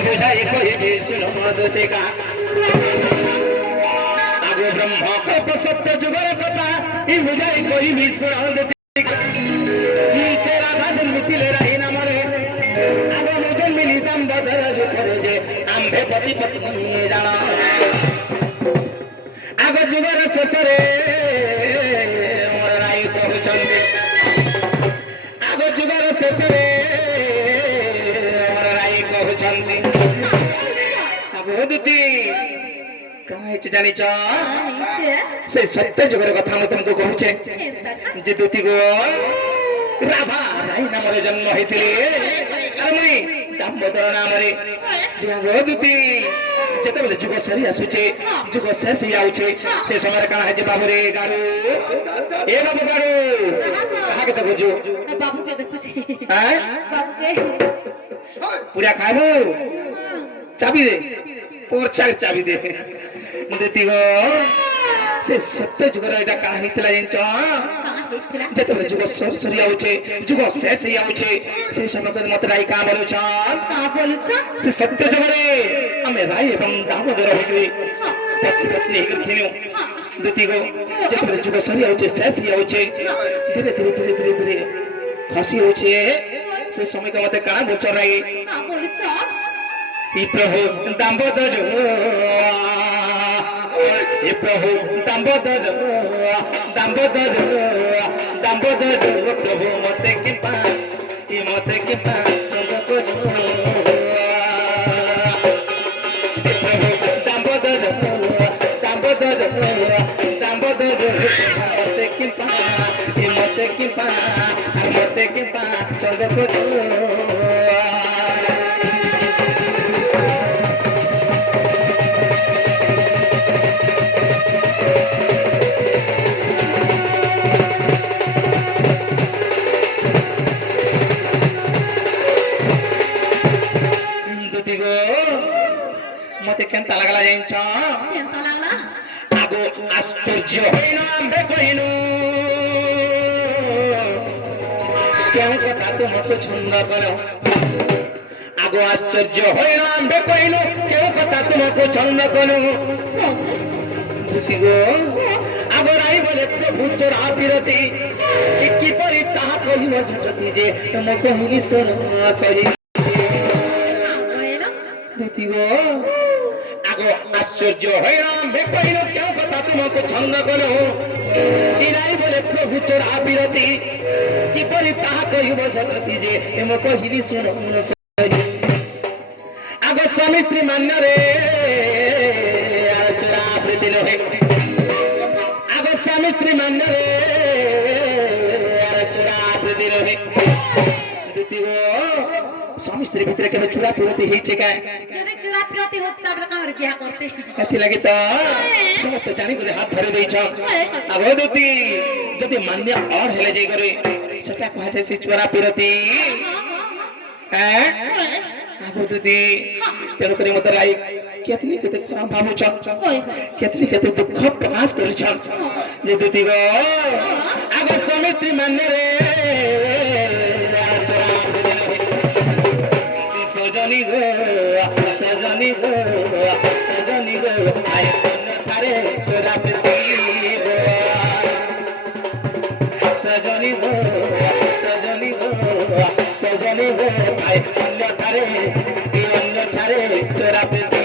বুঝাই কহিবি শুনমদুতিকা আগো ব্রহ্ম কল্প সত্য যুগের কথা বুঝাই কহিবি শুনমদুতিকা সে রাধা জন্মিলে রাহি নামরে আগো মু জন্মিলি দাম্বদর রূপরে যে আম্ভে পতি পত্নী জানা আগ যুগের শেষরে মোর রাই কহুଛନ୍ତି আগ যুগের শেষরে মোর রাই কহুଛନ୍ତି আবদুতি কানা হেছে জানিছ সেই সত্য যুগের কথা আমি তোমাকে কহুছে যে দুতি গো রাধা রাই নামরে জন্ম হইতিলে আর মুই দাম্বদর নামরে যে আবদুতি যেতবেলে যুগ সরি আসুছে যুগ শেষ হয়ে যাচ্ছে সে সময় কানা হয়েছে বাবুরে গাড়ু এ বাবু গাড়ু কাকে দেখুছু বাবুকে দেখুছি হ্যাঁ বাবুকে পুরা খাইবো চাবি দে পোরচার চাবি দে দিতি গো সে সত্য যুগর এটা কানা হইতলা জানছ যেতবেলে যুগ সরি সরি যাচ্ছে যুগ শেষ হয়ে যাচ্ছে সেই সময় মতে রাই কা বলুছন সে সত্য যুগরে আমি রাই এবং দামোদর হইবে পতি পত্নী হইগর থিনু দুতি গো যেতবেলে যুগ সরি যাচ্ছে শেষ হয়ে যাচ্ছে ধীরে ধীরে ধীরে ধীরে ধীরে খসি হচ্ছে সে সময় মতে কানা বলছ রাই ই প্রভু দামোদর हे प्रभु दामोदर दामोदर दामोदर प्रभु मते कृपा चंद करो प्रभु दामोदर दामोदर दामोदर मते कृपा चंद करो মতে কেনতা লাগলা জানছ কেনতা লাগলা আগো আশ্চর্য হইনো আম্বে কইনু কেউ কথা তোমাকে ছন্দ করো আগো আশ্চর্য হইনো আম্বে কইনু কেউ কথা তোমাকে ছন্দ করো দুতি গো আগো রাই বলে প্রভু চোরা বিরতি কি পরি তাহা কহিব ঝটতি যে তুমি কহিলি শোনো সহি দুতি গো আগো আশ্চর্য হইলাম বে কহিল কেউ কথা তোমাকে ছন্দ করো ইরাই বলে প্রভু চোরা বিরতি কি পরি তাহা কহিব ঝটতি যে এম কহিলি শুনো আগো স্বামী স্ত্রী মান্য রে চোরা বৃতি নহে আগো স্বামী স্ত্রী মান্য রে চোরা বৃতি নহে দুতি গো স্বামী স্ত্রী ভিতরে কেবে চোরা বিরতি হইছে কে যদি চোরা বিরতি হত তবে কার বিয়া করতে এতি লাগি তো সমস্ত জানি করে হাত ধরে দেইছ আবদুতি যদি মান্য আর হেলে যাই করে সেটা কহা যায় সে চোরা বিরতি হ্যাঁ আবদুতি তেল করে মত রাই কেতনি কেতে খরাম ভাবুছ কেতনি কেতে দুঃখ প্রকাশ করছ যে দুতি গো আগ স্বামী স্ত্রী মান্য রে সজনী গো সজনী গো সজনী গো আয় ঠারে চোরা প্রীতি গো সজনী গো সজনী গো সজনী গো আয় ঠারে চোরা প্রীতি